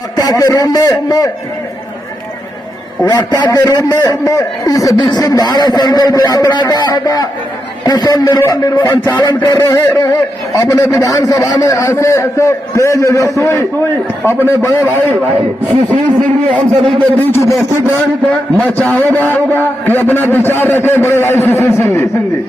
वक्ता के रूप में इस विकसित भारत संकल्प यात्रा का कुशल संचालन कर रहे अपने विधानसभा में ऐसे तेज रसोई अपने बड़े भाई सुशील सिंह जी हम सभी के बीच उपस्थित हैं। मैं चाहूंगा कि अपना विचार रखें बड़े भाई सुशील सिंह जी।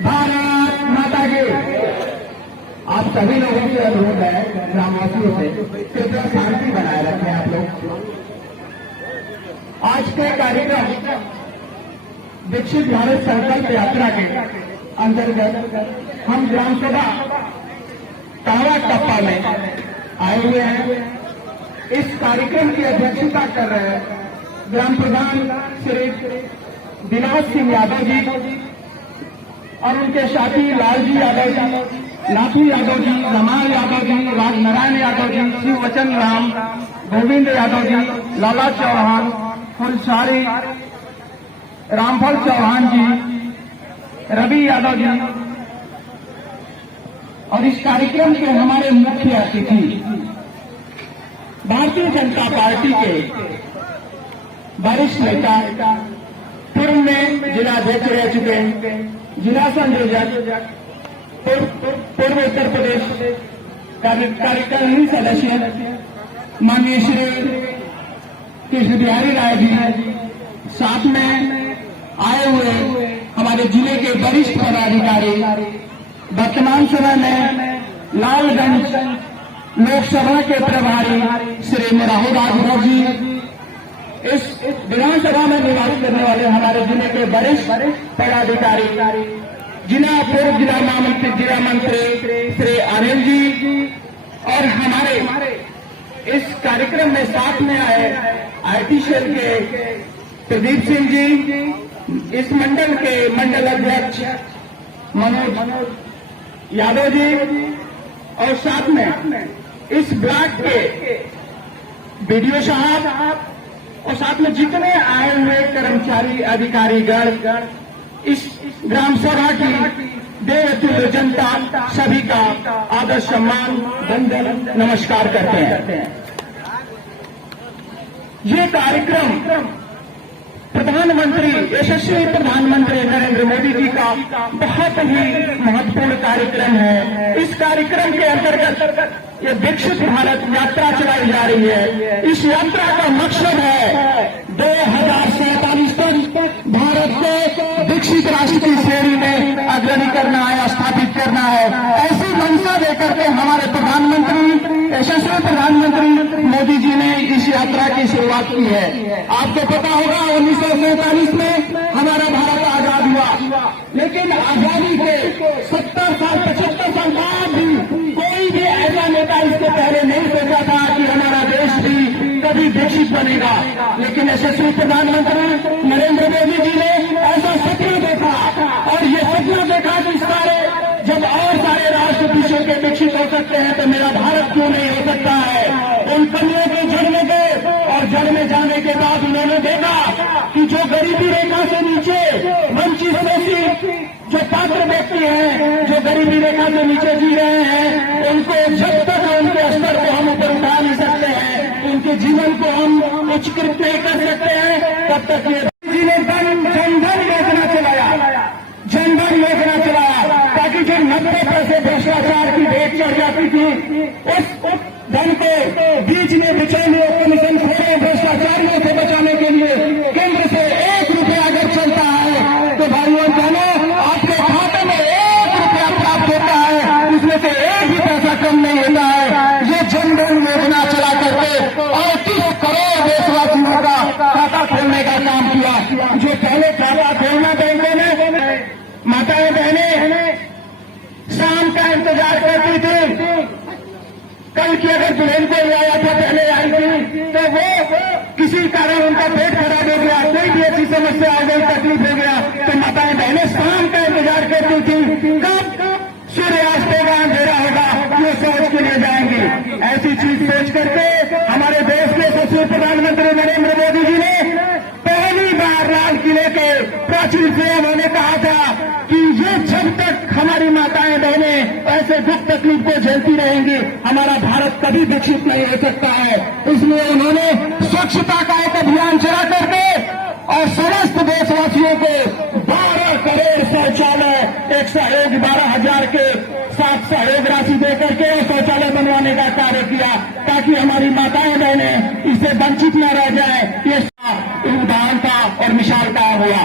भारत माता की। आप सभी लोगों से अनुरोध है, ग्रामवासियों से कृपया शांति बनाए रखें। आप लोग आज के कार्यक्रम विकसित भारत संकल्प यात्रा के अंतर्गत हम ग्राम सभा टावा टप्पा में आए हुए हैं। इस कार्यक्रम की अध्यक्षता कर रहे हैं ग्राम प्रधान श्री दिनाज सिंह यादव जी और उनके साथी लालजी यादव जी, लाखू यादव जी, रमाल यादव जी, राजनारायण यादव जी, शिव वचन राम, गोविंद यादव जी, लाला चौहान, फुलसारी, रामफल चौहान जी, रवि यादव जी और इस कार्यक्रम के हमारे मुख्य अतिथि भारतीय जनता पार्टी के वरिष्ठ नेता, पूर्व में जिला अध्यक्ष रह चुके हैं, जिला संयोजक, पूर्व उत्तर प्रदेश कार्यकारिणी सदस्य माननीय श्री कृष्ण बिहारी राय जी, साथ में आए हुए हमारे जिले के वरिष्ठ पदाधिकारी, वर्तमान समय में लालगंज लोकसभा के प्रभारी श्री राहुल राघव जी, इस विधानसभा में निर्वाचित करने वाले हमारे जिले के वरिष्ठ पदाधिकारी, पूर्व जिला महामंत्री, जिला मंत्री श्री अनिल जी और हमारे इस कार्यक्रम में साथ में आए आईटी सेल के प्रदीप सिंह जी, इस मंडल के मंडल अध्यक्ष मनोज यादव जी और साथ में इस ब्लॉक के बीडीओ साहब और साथ में जितने आए हुए कर्मचारी अधिकारीगण, इस ग्राम सभा की देवतुल्य जनता सभी का आदर सम्मान वंदन नमस्कार करते हैं। ये कार्यक्रम प्रधानमंत्री, यशस्वी प्रधानमंत्री नरेंद्र मोदी जी का बहुत ही महत्वपूर्ण कार्यक्रम है। इस कार्यक्रम के अंतर्गत ये विकसित भारत यात्रा चलाई जा रही है। इस यात्रा का मकसद है 2047 तक भारत को विकसित राष्ट्र की श्रेणी में अग्रणी करना है, स्थापित करना है। ऐसी मंशा लेकर के हमारे प्रधानमंत्री, यशस्वी प्रधानमंत्री मोदी जी ने इस यात्रा की शुरुआत की है। आपको पता होगा 1947 में हमारा भारत आजाद हुआ, लेकिन आजादी के 70 साल 75 साल बाद भी कोई भी ऐसा नेता इसके पहले नहीं सोचा था कि हमारा देश भी कभी विकसित बनेगा। लेकिन यशस्वी प्रधानमंत्री नरेंद्र मोदी जी ने ऐसा सपना देखा और ये सपना देखा कि जब और सारे राष्ट्र विश्व के विकसित हो सकते हैं तो मेरा भारत क्यों नहीं हो सकता है। उन कमियों को जड़ में गए और जड़ में जाने के बाद उन्होंने देखा कि जो गरीबी रेखा से नीचे वंचित शोषित जो पात्र व्यक्ति हैं, जो गरीबी रेखा से नीचे जी रहे हैं, उनको जब तक उनके स्तर को हम ऊपर उठा नहीं सकते हैं, उनके जीवन को हम उच्चकृत नहीं कर सकते हैं, तब तक ये जी ने जनधन योजना चलाया, जनधन योजना चलाया ताकि जो 90% भ्रष्टाचार की रेट चढ़ जाती थी, उस धन को बीच में बिछाने कमीशन खोले भ्रष्टाचारियों से बचाने के लिए केंद्र से 1 रुपया अगर चलता है तो भाइयों बहनों आपके खाते में 1 रुपया प्राप्त होता है, उसमें से 1 भी पैसा कम नहीं होता है। ये जनधन योजना चला करके 38 करोड़ देशवासियों का खाता खोलने का काम किया। जो पहले खाता खोलना बैंकों में माताएं बहनें शाम का इंतजार करती थी, कल की अगर दुल्हन को आया था पहले आई थी तो वो किसी कारण उनका पेट खराब हो गया, कोई भी ऐसी समस्या आ गई, तकलीफ हो गया तो माताएं बहनें शाम का इंतजार करती थी कब सूर्यास्त होगा, अंधेरा होगा, वो सोच के लिए जाएंगी। हमारा भारत कभी विकसित नहीं हो सकता है। इसलिए उन्होंने स्वच्छता का एक अभियान चला करके और समस्त देशवासियों को 12 करोड़ शौचालय एक सहयोग 12,000 के साथ सहयोग राशि देकर के शौचालय बनवाने का कार्य किया, ताकि हमारी माताएं बहनें इससे वंचित न रह जाए। ये उदाहरण था और मिसाल का हुआ।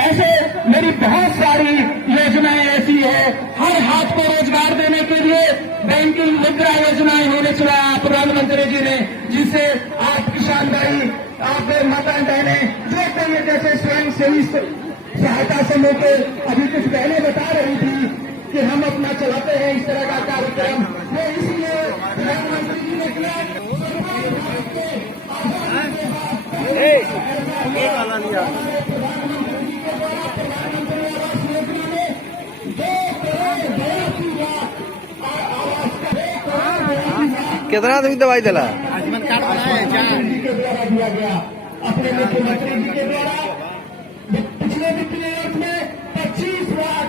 ऐसे मेरी बहुत सारी योजनाएं ऐसी है, हर हाथ को रोजगार देने के लिए बैंकिंग मुद्रा योजनाएं होने चलाया प्रधानमंत्री जी ने, जिससे आप किसान भाई, आप माताएं बहनें जो कोई जैसे स्वयं सेवी सहायता समूह के अभी कुछ पहले बता रही थी कि हम अपना चलाते हैं इस तरह का कार्यक्रम, वो इसलिए प्रधानमंत्री जी ने किया। कितना आदमी दवाई दिला आयुष्मान कार्ड बनाया के द्वारा दिया गया अपने मुख्यमंत्री जी के द्वारा। पिछले वित्तीय वर्ष में 25 लाख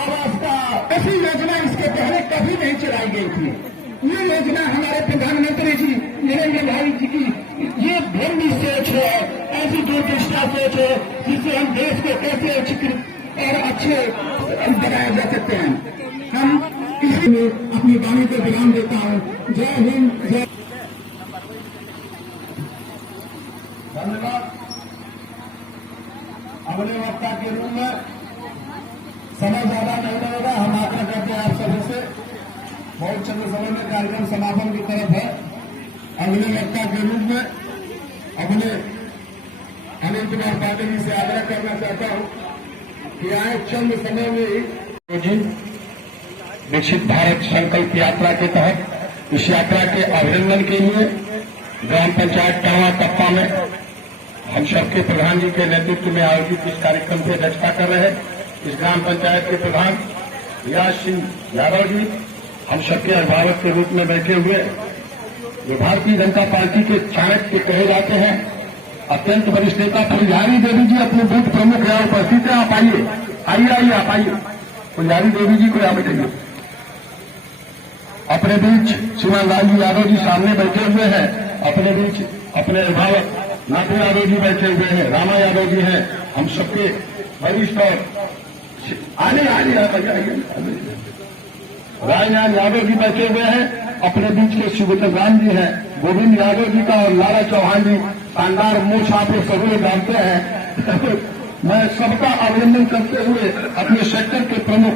आवास का ऐसी योजना इसके पहले कभी नहीं चलाई गई थी। ये योजना हमारे प्रधानमंत्री जी नरेंद्र भाई जी की ये भव्य सोच है, ऐसी दूरदृष्टा सोच है जिससे हम देश को कैसे एकीकृत और अच्छे बनाया जा सकते हैं। हम इसलिए अपनी वाणी को विराम देता हूँ। जय हिंद, जय। धन्यवाद। अगले वक्ता के रूप में समय ज्यादा नहीं रहेगा, हम आग्रह करते हैं आप सभी से, बहुत चंद समय में कार्यक्रम समापन की तरफ है। अगले वक्ता के रूप में अपने अनिल कुमार पाटिल जी से आग्रह करना चाहता हूं कि आए चंद समय में ही विकसित भारत संकल्प यात्रा के तहत इस यात्रा के अभिनंदन के लिए ग्राम पंचायत टावा कप्पा में हम सबके प्रधान जी के नेतृत्व में आयोजित इस कार्यक्रम की अध्यक्षता कर रहे हैं। इस ग्राम पंचायत के प्रधान रियाज सिंह यादव जी हम सबके अभिभावक के रूप में बैठे हुए, जो भारतीय जनता पार्टी के चाणक्य कहे जाते हैं, अत्यंत वरिष्ठ नेता फुलझारी देवी जी अपने बूथ प्रमुख यहाँ उपस्थित हैं। आप आइए आप आइए। फुलझारी देवी जी को यहाँ बैठेंगे। अपने बीच श्रीमान लालजी यादव जी सामने बैठे हुए हैं। अपने बीच अपने अभिभावक नाथू यादव जी बैठे हुए हैं, रामा यादव जी हैं। हम सबके वरिष्ठ और आइए राजनाथ यादव जी बैठे हुए हैं। अपने बीच के शिवचंद्र राम जी हैं, गोविंद यादव जी का और लाला चौहान जी शानदार मोछ आप लोग सभी जानते हैं। मैं सबका अभिनंदन करते हुए अपने सेक्टर के प्रमुख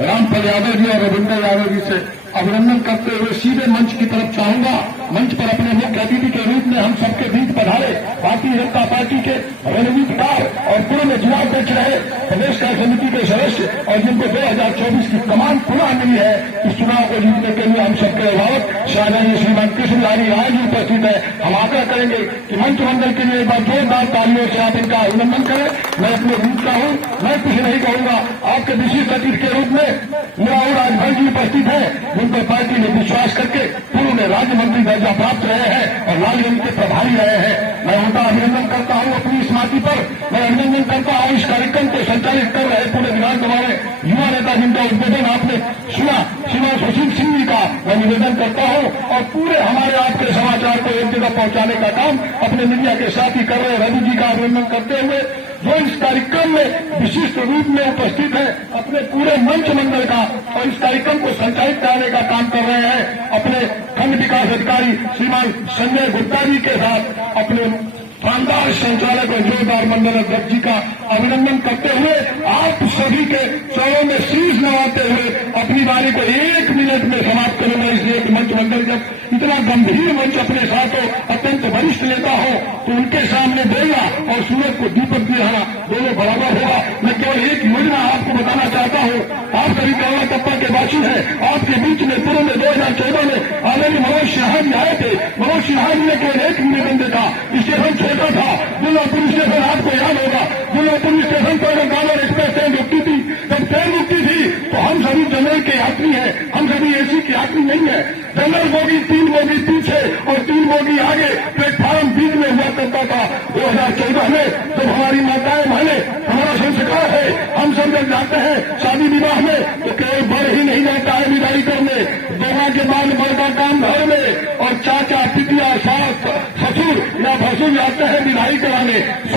रामफल यादव जी और रविंद्र यादव जी से अभिनंदन करते हुए सीधे मंच की तरफ चाहूंगा। मंच पर अपने मुख्य अतिथि के रूप में हम सबके बीच पधारे भारतीय जनता पार्टी के रणनीतिकार और पूर्व जिलाध्यक्ष रहे प्रदेश कार्य समिति के सदस्य और जिनको 2024 की कमान पुनः मिली है, इस चुनाव को जीतने के लिए हम सबके अभिभावक शाहजहां श्रीमान कृष्णलाल राय जी उपस्थित है। हम आग्रह करेंगे कि मंत्रिमंडल के लिए एक बार जोरदार तालियों से आप इनका अभिनंदन करें। मैं अपने बीच का हूं, मैं कुछ नहीं कहूंगा। आपके विशिष्ट अतिथि के रूप में मेरा और राजभर जी उपस्थित है, जिन पर पार्टी ने विश्वास करके पूर्व में राज्य मंत्री दर्जा प्राप्त रहे हैं और लालगंज के प्रभारी रहे हैं। मैं उनका अभिनंदन करता हूं अपनी इस माटी पर। मैं अभिनंदन करता हूं इस कार्यक्रम को संचालित कर रहे पूरे विधानसभा में युवा नेता जिनका उद्बोधन आपने सुना, श्रीमान सुशील सिंह जी का मैं निवेदन करता हूं। और पूरे हमारे आपके समाचार को एक जगह पहुंचाने का काम अपने मीडिया के साथ ही कर रहे रवि जी का अभिनंदन करते हुए, जो इस कार्यक्रम में विशिष्ट रूप में उपस्थित है, अपने पूरे मंच मंडल का और इस कार्यक्रम को संचालित कराने का काम कर रहे हैं अपने खंड विकास अधिकारी श्रीमान संजय गुप्ता जी के साथ अपने शानदार संचालक और जोरदार मंडल अध्यक्ष जी का अभिनंदन करते हुए, आप सभी के चरणों में शीश नवाते हुए अपनी बारी को 1 मिनट में समाप्त करूंगा। इसलिए कि मंच मंडल जब इतना गंभीर मंच अपने साथ हो, अत्यंत वरिष्ठ नेता हो, तो उनके सामने बोलना और सूरज को दीपक दिखाना दोनों बराबर होगा। मैं केवल एक योजना आपको बताना चाहता हूं। आप सभी काला कप्पा के वासी हैं। आपके बीच में पूर्व में 2014 में आदरणीय मनोज सिन्हा जी आए थे। मनोज सिन्हा जी ने केवल एक निवेदन देखा, स्टेशन छोटा था। दुल्ला पुलिस स्टेशन आपको याद होगा, दुल्ला पुलिस स्टेशन पर अगर गालर एक्सप्रेस ट्रेन रुकती थी, जब ट्रेन रुकती थी तो हम सभी जनरल के यात्री हैं, हम सभी एसी के यात्री नहीं है। जनरल बोगी 3 बोगी पीछे और 3 बोगी आगे प्लेटफार्म बीच में हुआ करता था। 2014 में जब हमारी माताएं बहनें, हमारा संस्कार है, हम सब जब जाते हैं शादी विवाह में तो केवल बढ़ ही नहीं जाता है विदाई करने, विवाह के बाद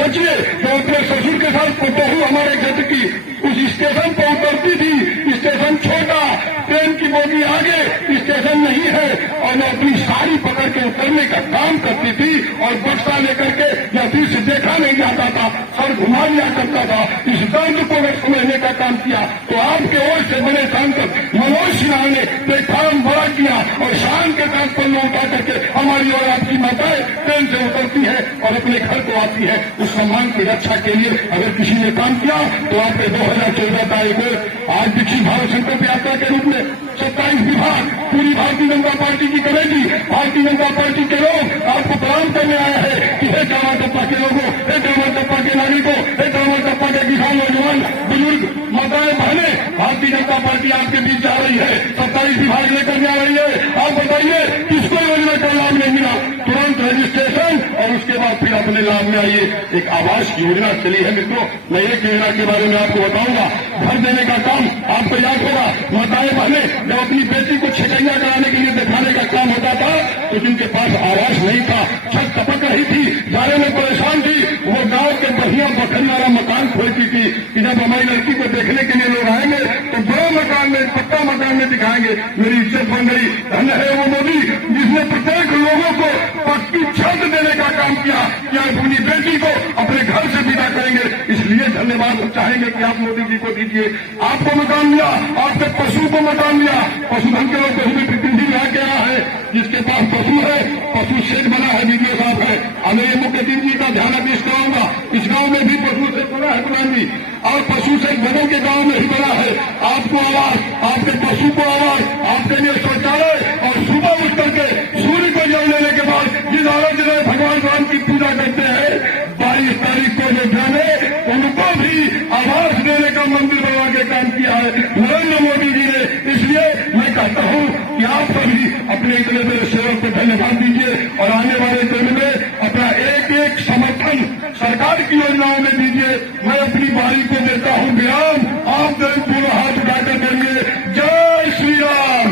सोचिए तो अपने ससुर के साथ बहू हमारे घर की उस स्टेशन पर उतरती थी, स्टेशन छोटा, ट्रेन की बोगी आगे, स्टेशन नहीं है, और मैं अपनी साड़ी पकड़ के उतरने का काम करती थी और बक्सा लेकर के या फिर से देखा नहीं जाता था, सर घुमा लिया करता था। इस दर्द को अगर समझने का काम किया तो आपके ओर से बने सांसद मनोज सिन्हा ने प्लेटफॉर्म बड़ा किया और शान के साथ पल्लू उठा करके हमारी और आपकी माताएं ट्रेन से उतरती है और अपने घर को आती है। उस सम्मान की रक्षा के लिए अगर किसी ने काम किया तो आपके 2014 तारीख को आज विकसित भारत संकल्प यात्रा के रूप में 27 विभाग पूरी भारतीय जनता पार्टी की कमेटी, भारतीय जनता पार्टी के लोग आपको प्रणाम करने आया है कि हे डामाटप्पा के लोगों, हे डामाटप्पा के नागरिकों, हे डामाटप्पा के किसान, नौजवान, बुजुर्ग, माताएं, बहनें, भारतीय जनता पार्टी आपके बीच जा रही है, 27 विभाग लेकर जा रही है। आप बताइए किसको योजना का लाभ नहीं मिला? तुरंत रजिस्ट्रेशन और उसके बाद फिर अपने लाभ में आइए। एक आवास की योजना चली है मित्रों, मैं एक योजना के बारे में आपको बताऊंगा। घर देने का काम आपको याद होगा, माताएं बहने जब अपनी बेटी को छकैया कराने के लिए दिखाने का काम होता था तो जिनके पास आवास नहीं था, छत टपक रही थी, जाने में परेशान थी, वो गांव के बढ़िया बखरी वाला मकान खोलती थी कि जब हमारी लड़की को देखने के लिए लोग आएंगे तो बड़े मकान में, पक्का मकान में दिखाएंगे। मेरी इज्जत बन गई। धन्य है वो मोदी जिसने प्रत्येक लोगों को पक्की छत देने का काम किया कि आप अपनी बेटी को अपने घर से विदा करेंगे। इसलिए धन्यवाद चाहेंगे कि आप मोदी जी को दीजिए। आपको मकान मिला, आपके पशु को मकान मिला। पशुधन के लोग कहीं भी प्रतिनिधि ला के आया है, जिसके पास पशु है, पशु शेड बना है, वीडियो साहब है। अब ये मुख्य अतिथि जी का ध्यान आदेश कराऊंगा। इस गांव में भी पशु शेड बना है प्रधान जी, और पशु शेड बदल के गांव में ही बना है। आपको आवास, आपके पशु को आवास, आपके लिए शौचालय, और सुबह उठ करके सूर्य को जल लेने के बाद जिस औरत ने भगवान राम की पूजा करते हैं 22 तारीख को अयोध्या में उनको भी आवास देने का मंदिर बनवा के काम किया है नरेंद्र मोदी जी ने। इसलिए मैं कहता हूं कि आप सभी अपने इतने बड़े सेवक को धन्यवाद दीजिए और आने वाले दिन में अपना एक एक समर्थन सरकार की योजनाओं में दीजिए। मैं अपनी बारी को देता हूं विराम। आप पूरा हाथ उठाकर बोलिए जय श्री राम।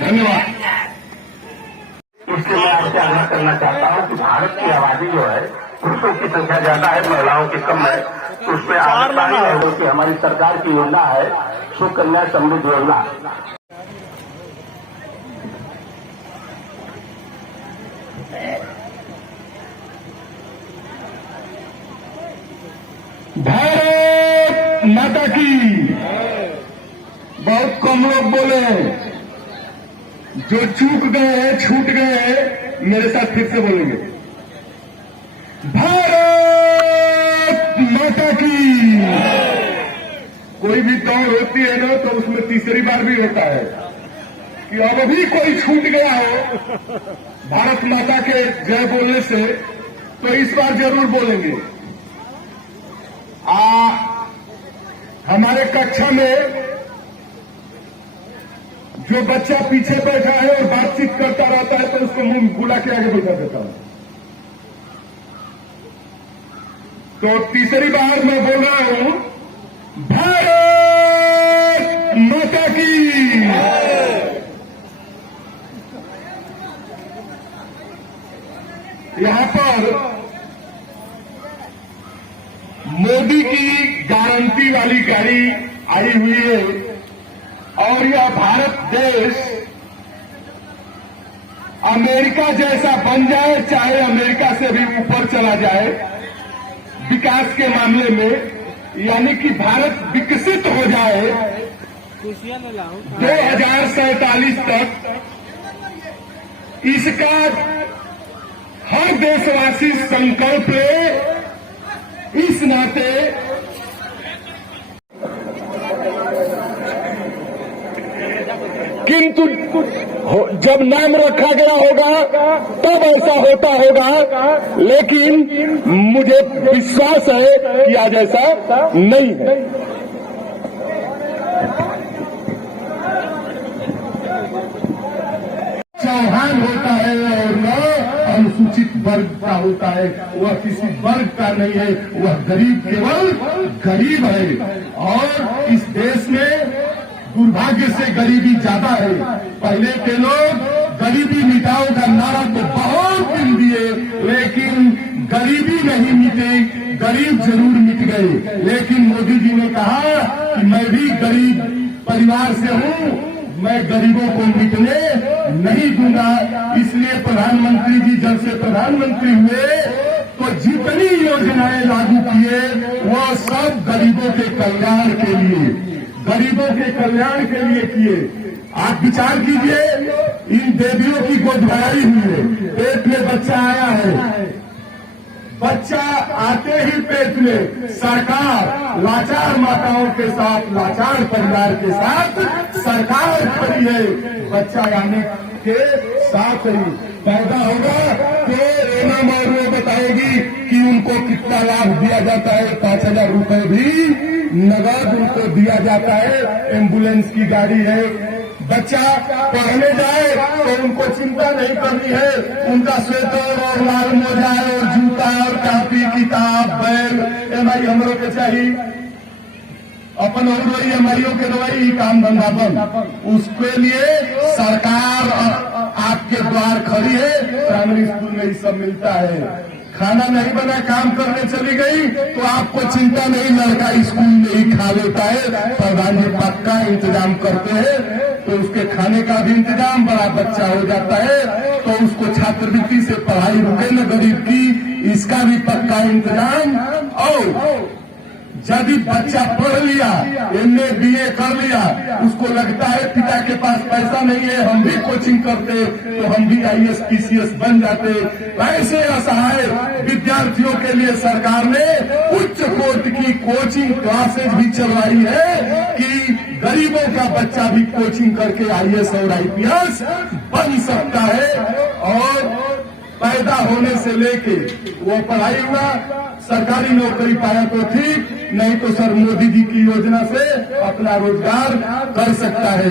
धन्यवाद। इसलिए मैं आपसे आग्रह करना चाहता हूं कि भारत की आबादी जो है, पुरुषों की संख्या ज्यादा है, महिलाओं की कम है, तो उसमें आगे है कि हमारी सरकार की योजना है सुकन्या समृद्धि योजना। भारत माता की। बहुत कम लोग बोले, जो चूक गए हैं, छूट गए हैं, मेरे साथ फिर से बोलेंगे भारत माता की। कोई भी दौड़ होती है ना तो उसमें तीसरी बार भी होता है कि अब भी कोई छूट गया हो भारत माता के जय बोलने से, तो इस बार जरूर बोलेंगे। हमारे कक्षा में जो बच्चा पीछे बैठा है और बातचीत करता रहता है तो उसको मुंह बुला के आगे बैठा देता हूं। तो तीसरी बार मैं बोल रहा हूं भारत माता की। यहां पर मोदी की गारंटी वाली गाड़ी आई हुई है और यह भारत देश अमेरिका जैसा बन जाए, चाहे अमेरिका से भी ऊपर चला जाए विकास के मामले में, यानी कि भारत विकसित हो जाए 2047 तक। इसका हर देशवासी संकल्प ले। इस नाते किंतु जब नाम रखा गया होगा तब ऐसा होता होगा, लेकिन मुझे विश्वास है कि आज ऐसा नहीं है। चौहान होता है और न अनुसूचित वर्ग का होता है। वह किसी वर्ग का नहीं है, वह गरीब केवल गरीब है। और इस देश में दुर्भाग्य से गरीबी ज्यादा है। पहले के लोग गरीबी मिटाओ का नारा तो बहुत दिन दिए, लेकिन गरीबी नहीं मिटे, गरीब जरूर मिट गए, लेकिन मोदी जी ने कहा कि मैं भी गरीब परिवार से हूँ, मैं गरीबों को मिटने नहीं दूंगा। इसलिए प्रधानमंत्री जी जब से प्रधानमंत्री हुए तो जितनी योजनाएं लागू किए वो सब गरीबों के कल्याण के लिए, गरीबों के कल्याण के लिए किए। आप विचार कीजिए, इन देवियों की गोद भराई हुई है, पेट में बच्चा आया है, बच्चा आते ही पेट में सरकार लाचार माताओं के साथ, लाचार परिवार के साथ सरकार खड़ी है। बच्चा आने के साथ ही पैदा होगा तो एनम और वो बताएगी कि उनको कितना लाभ दिया जाता है। 5,000 रुपए भी नगद उनको दिया जाता है, एम्बुलेंस की गाड़ी है। बच्चा पढ़ने जाए तो उनको चिंता नहीं करनी है, उनका स्वेटर और लाल मोजा और जूता और कॉपी किताब बैग एमआई हमरों के चाहिए, अपन और वही एमआईओ के दवाई काम धंधा बंद। उसके लिए सरकार आपके द्वार खड़ी है। प्राइमरी स्कूल में ये सब मिलता है। खाना नहीं बना, काम करने चली गई तो आपको चिंता नहीं, लड़का स्कूल में ही खा लेता है। प्रधान जी पक्का इंतजाम करते हैं तो उसके खाने का भी इंतजाम, बड़ा बच्चा हो जाता है तो उसको छात्रवृत्ति से पढ़ाई रुके न गरीब की, इसका भी पक्का इंतजाम। और यदि बच्चा पढ़ लिया, MA BA कर लिया, उसको लगता है पिता के पास पैसा नहीं है, हम भी कोचिंग करते तो हम भी IAS PCS बन जाते। ऐसे असहाय विद्यार्थियों के लिए सरकार ने उच्च कोटि की कोचिंग क्लासेज भी चलवाई है कि गरीबों का बच्चा भी कोचिंग करके IAS और IPS बन सकता है। और पैदा होने से लेके वो पढ़ाई हुआ, सरकारी नौकरी पाया तो ठीक, नहीं तो सर मोदी जी की योजना से अपना रोजगार कर सकता है।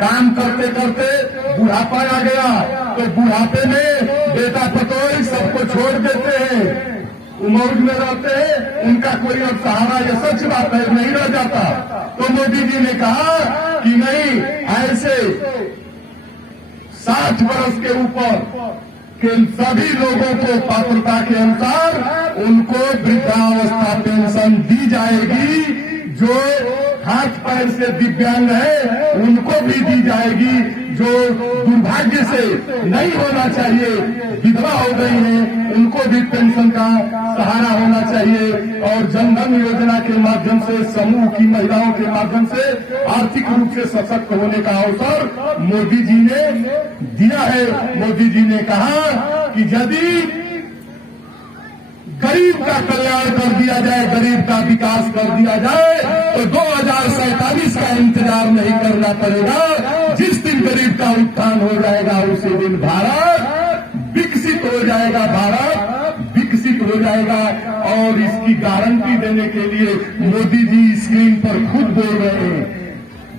काम करते करते बुढ़ापा आ गया तो बुढ़ापे में बेटा पतोई सबको छोड़ देते हैं, उमौज में रहते हैं, उनका कोई अब सहारा, ये सच बात है, नहीं रह जाता। तो मोदी जी ने कहा कि नहीं, ऐसे 60 वर्ष के ऊपर के सभी लोगों को पात्रता के अनुसार उनको वृद्धावस्था पेंशन दी जाएगी। जो हाथ पैर से दिव्यांग है उनको भी दी जाएगी। जो दुर्भाग्य से नहीं होना चाहिए, विधवा हो गई है, उनको भी पेंशन का सहारा होना चाहिए। और जनधन योजना के माध्यम से समूह की महिलाओं के माध्यम से आर्थिक रूप से सशक्त होने का अवसर मोदी जी ने दिया है। मोदी जी ने कहा कि यदि गरीब का कल्याण कर दिया जाए, गरीब का विकास कर दिया जाए तो 2047 का इंतजार नहीं करना पड़ेगा। जिस दिन गरीब का उत्थान हो जाएगा उसी दिन भारत विकसित हो जाएगा, भारत विकसित हो जाएगा। और इसकी गारंटी देने के लिए मोदी जी स्क्रीन पर खुद बोल रहे हैं।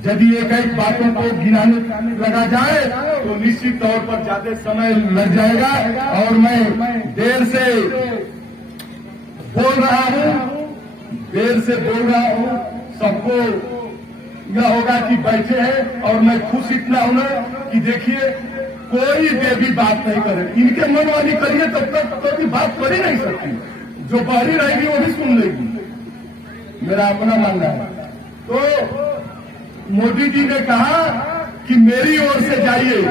यदि एक एक बातों को गिनाने लगा जाए तो निश्चित तौर पर ज्यादा समय लग जाएगा। और मैं देर से बोल रहा हूं, सबको यह होगा कि बैठे हैं और मैं खुश इतना हूं ना कि देखिए कोई देवी बात नहीं करे, इनके मन वाली करिए तब तक कभी बात कर ही नहीं सकती। जो बाहरी रहेगी वो भी सुन लेगी, मेरा अपना मानना है। तो मोदी जी ने कहा कि मेरी ओर से जाइए,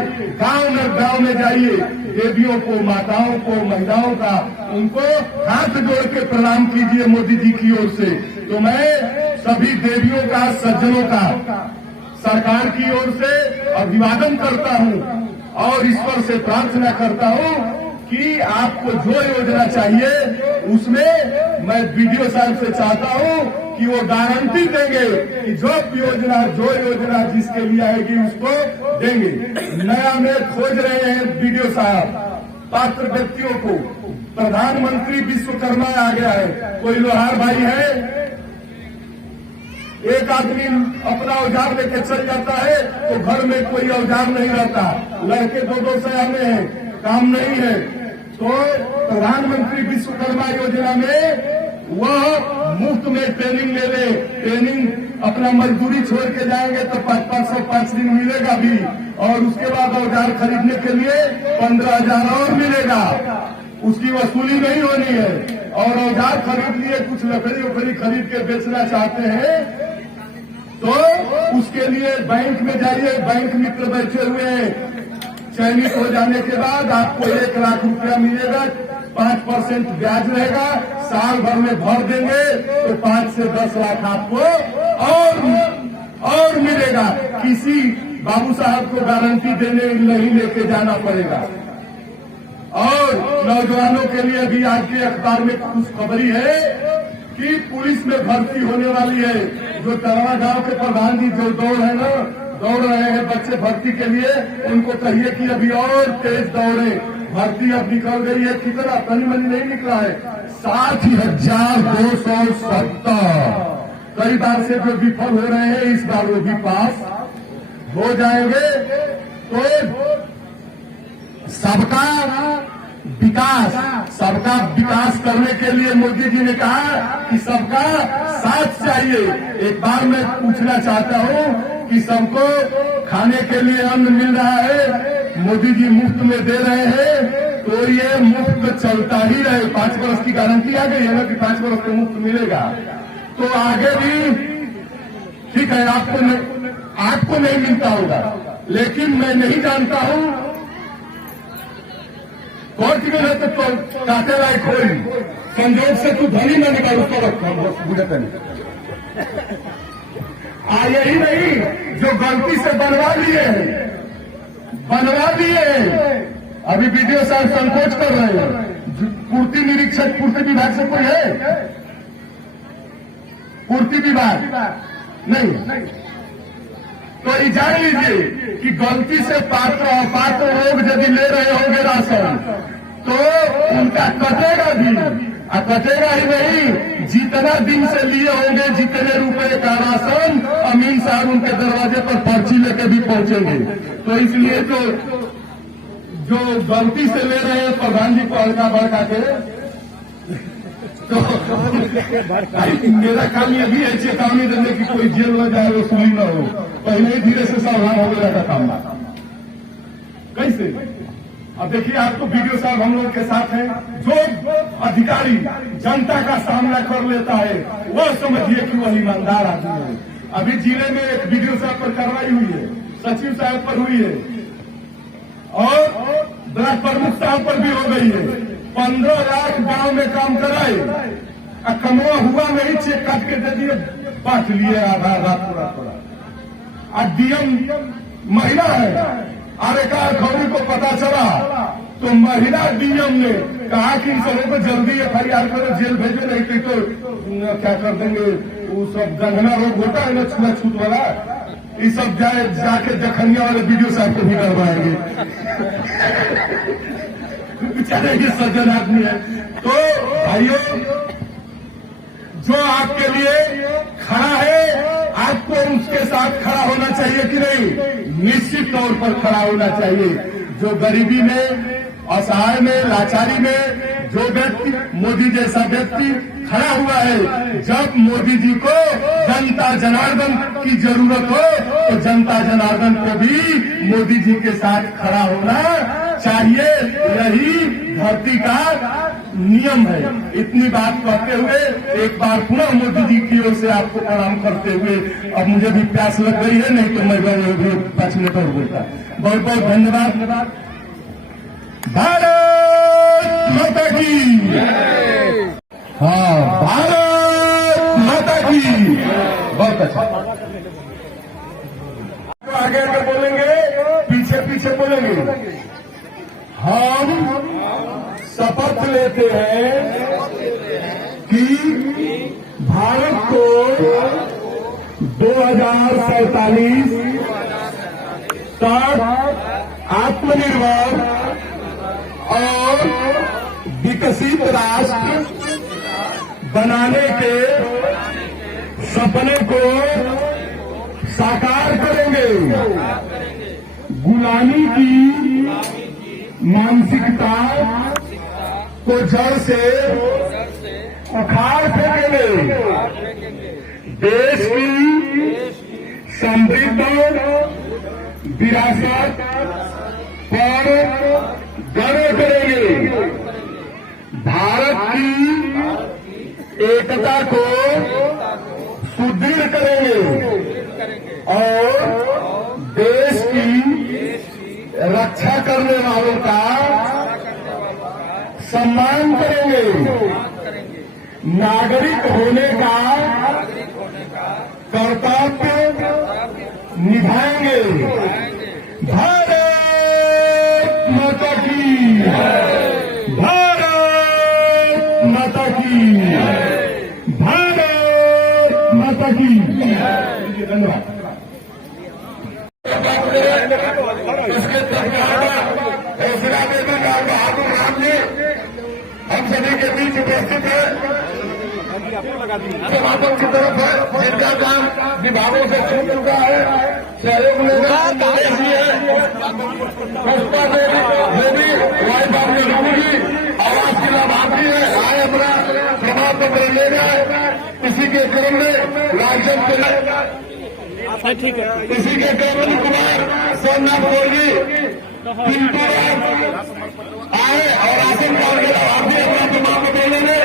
गांव में जाइए, देवियों को, माताओं को, महिलाओं का, उनको हाथ जोड़ के प्रणाम कीजिए मोदी जी की ओर से। तो मैं सभी देवियों का, सज्जनों का सरकार की ओर से अभिवादन करता हूं और ईश्वर से प्रार्थना करता हूं कि आपको जो योजना चाहिए उसमें मैं वीडियो साहब से चाहता हूं कि वो गारंटी देंगे कि जो योजना जिसके लिए आएगी उसको देंगे। नया में खोज रहे हैं वीडियो साहब पात्र व्यक्तियों को। प्रधानमंत्री विश्वकर्मा आ गया है, कोई लोहार भाई है, एक आदमी अपना औजार लेके चल जाता है तो घर में कोई औजार नहीं रहता, लड़के 2-2 सयाने हैं, काम नहीं है। तो प्रधानमंत्री विश्वकर्मा योजना में वह मुफ्त में ट्रेनिंग ले ले, ट्रेनिंग अपना मजदूरी छोड़ के जाएंगे तो 500 दिन मिलेगा भी, और उसके बाद औजार खरीदने के लिए 15,000 और मिलेगा। उसकी वसूली नहीं होनी है, और औजार खरीद लिए, कुछ लकड़ी उकड़ी खरीद के बेचना चाहते हैं, तो उसके लिए बैंक में जाइए, बैंक मित्र बैठे हुए हैं। चयनित हो जाने के बाद आपको 1 लाख रुपया मिलेगा, 5% ब्याज रहेगा, साल भर में भर देंगे तो 5 से 10 लाख आपको और मिलेगा। किसी बाबू साहब को गारंटी देने नहीं लेके जाना पड़ेगा। और नौजवानों के लिए भी आज के अखबार में खुशखबरी है कि पुलिस में भर्ती होने वाली है। जो तरवा गांव के प्रधान जी जो दौड़ रहे हैं बच्चे भर्ती के लिए, उनको कहिए कि अभी और तेज दौड़े। भर्ती अब निकल गई है, कितना तनी मनी नहीं निकला है, 60,270। कई बार से जो विफल हो रहे हैं इस बार वो भी पास हो जाएंगे। तो सबका विकास करने के लिए मोदी जी ने कहा कि सबका साथ चाहिए। एक बार मैं पूछना चाहता हूं कि सबको खाने के लिए अन्न मिल रहा है, मोदी जी मुफ्त में दे रहे हैं, तो ये मुफ्त चलता ही रहे। 5 वर्ष की गारंटी आ गई है ना कि 5 वर्ष को मुफ्त मिलेगा, तो आगे भी ठीक है। आपको नहीं मिलता होगा, लेकिन मैं नहीं जानता हूं कोर्ट में रहते तो काटे लायक कोई संजोग से तू धनी न निकाल उसको रखो बुझे यही नहीं जो गलती से बनवा लिए अभी वीडियो साहब संकोच कर रहे हैं। पूर्ति निरीक्षक पूर्ति विभाग से कोई है? पूर्ति विभाग नहीं, तो ये जान लीजिए कि गलती से पात्र अपात्र लोग यदि ले रहे होंगे राशन तो उनका कटेगा भी, और कटेगा ही नहीं, जितना दिन से लिए होंगे जितने रुपए का राशन अमीन साहब उनके दरवाजे पर पर्ची लेके भी पहुंचेंगे। तो इसलिए जो गलती से ले रहे हैं प्रधान जी को हल्का भड़का के, तो मेरा काम ये भी है चेतावनी देने की कोई जेल न जाए, वो सुनी न हो, पहले ही धीरे से सावधान हो गया था काम। कैसे? अब देखिए, आप तो वीडियो साहब हम लोग के साथ हैं। जो अधिकारी जनता का सामना कर लेता है वह समझिए कि वह ईमानदार आदमी है। अभी जिले में एक वीडियो साहब पर कार्रवाई हुई है, सचिव साहब पर हुई है, और ब्लॉक प्रमुख साहब पर भी हो गई है। 15 लाख गांव में काम कराए, कमवा हुआ नहीं, चेक काट के दे दिए, बांट लिए आधा थोड़ा। और डीएम महिला है, और एक खबरी को पता चला तो महिला डीएम ने कहा कि इन सबों को जल्दी FIR करो, जेल भेजे, नहीं तो क्या कर देंगे। वो सब गंगना रोग होता है ना, छूत वाला, ये सब जाके जखनिया वाले वीडियो साहब को भी करवाएंगे। बेचारे ये सज्जन आदमी है। तो भाइयों, जो आपके लिए खड़ा है आपको उसके साथ खड़ा होना चाहिए कि नहीं? निश्चित तौर पर खड़ा होना चाहिए। जो गरीबी में, असहाय में, लाचारी में जो व्यक्ति, मोदी जैसा व्यक्ति खड़ा हुआ है, जब मोदी जी को जनता जनार्दन की जरूरत हो तो जनता जनार्दन को भी मोदी जी के साथ खड़ा होना चाहिए। यही धरती का नियम है। इतनी बात कहते हुए एक बार पुनः मोदी जी की ओर से आपको प्रणाम करते हुए, अब मुझे भी प्यास लग गई है, नहीं तो मैं 5 मिनट और बोलता। बहुत बहुत धन्यवाद। भारत माता की, हाँ, भारत माता की। बहुत अच्छा। आगे आगे बोलेंगे, पीछे पीछे बोलेंगे। हम शपथ लेते हैं कि भारत को 2047 तक आत्मनिर्भर और विकसित राष्ट्र बनाने के सपने को साकार करेंगे। गुलामी की मानसिकता को जड़ से उखाड़ फेंकेंगे। देश की समृद्ध विरासत पर गर्व करेंगे एकता को सुदृढ़ करेंगे और देश की रक्षा करने वालों का सम्मान करेंगे। नागरिक होने का कर्तव्य निभाएंगे। भारत माता की, भारत माता की, भारत माता की। धन्यवाद। इसके फैसला देने का बहादुर राम जी हम सभी के बीच उपस्थित है। समापन की तरफ है जिनका काम विभागों से छूट चुका है, सहयोग लेना पुष्पा देवी वाइफ ऑफ नेहरू आवास की लाभार्थी है, आए अपना प्रमाण पत्र ले जाए। इसी के क्रम में लाइसेंस ठीक है। इसी के क्रम कुमार सोमनाथ मुर्गी पिंटू आए और राशन कार्ड के लाभार्थी अपना प्रमाण पत्र लेने।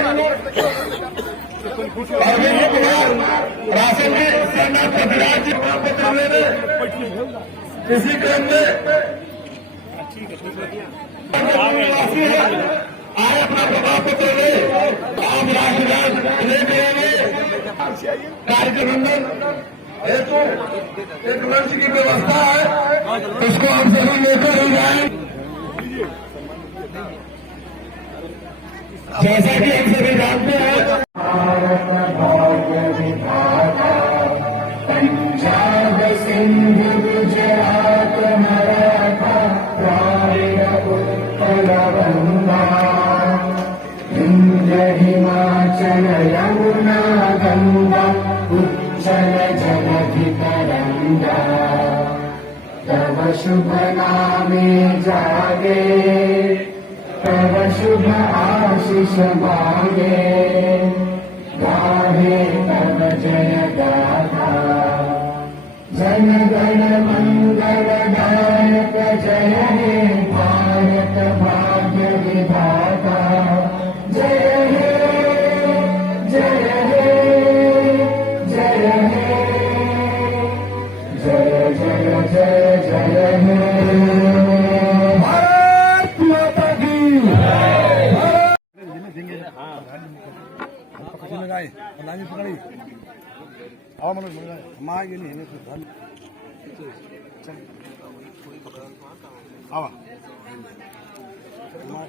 अरविंद कुमार राशन के सोमनाथ कविराज जी प्रमाण पत्र लेने। इसी क्रम में आए अपना प्रमाण पत्र ले आप राष्ट्रगान लेके कार्यक्रम हेतु एक लंच की व्यवस्था है, उसको आप जरूर लेकर ही जाए। जैसा कि हम सभी जानते हैं पंजाब सिंध गुजरात मराठा द्राविड़ उत्कल गंगा विंध्य हिमाचल यमुना गंगा उच्चल जलधि तरंगा तव शुभ नामे जागे तव शुभ आशीष मांगे गाहे तव जय गाथा जन गण मंगल दायक जय हे भारत भाग्य विधाता जय हे जय हे जय हे जय जय जय जय हे भारत माता की।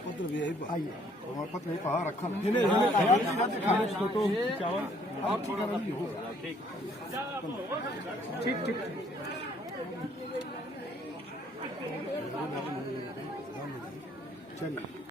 पत्र भी यही पत्र यही पढ़ा रखा ठीक ठीक चलिए।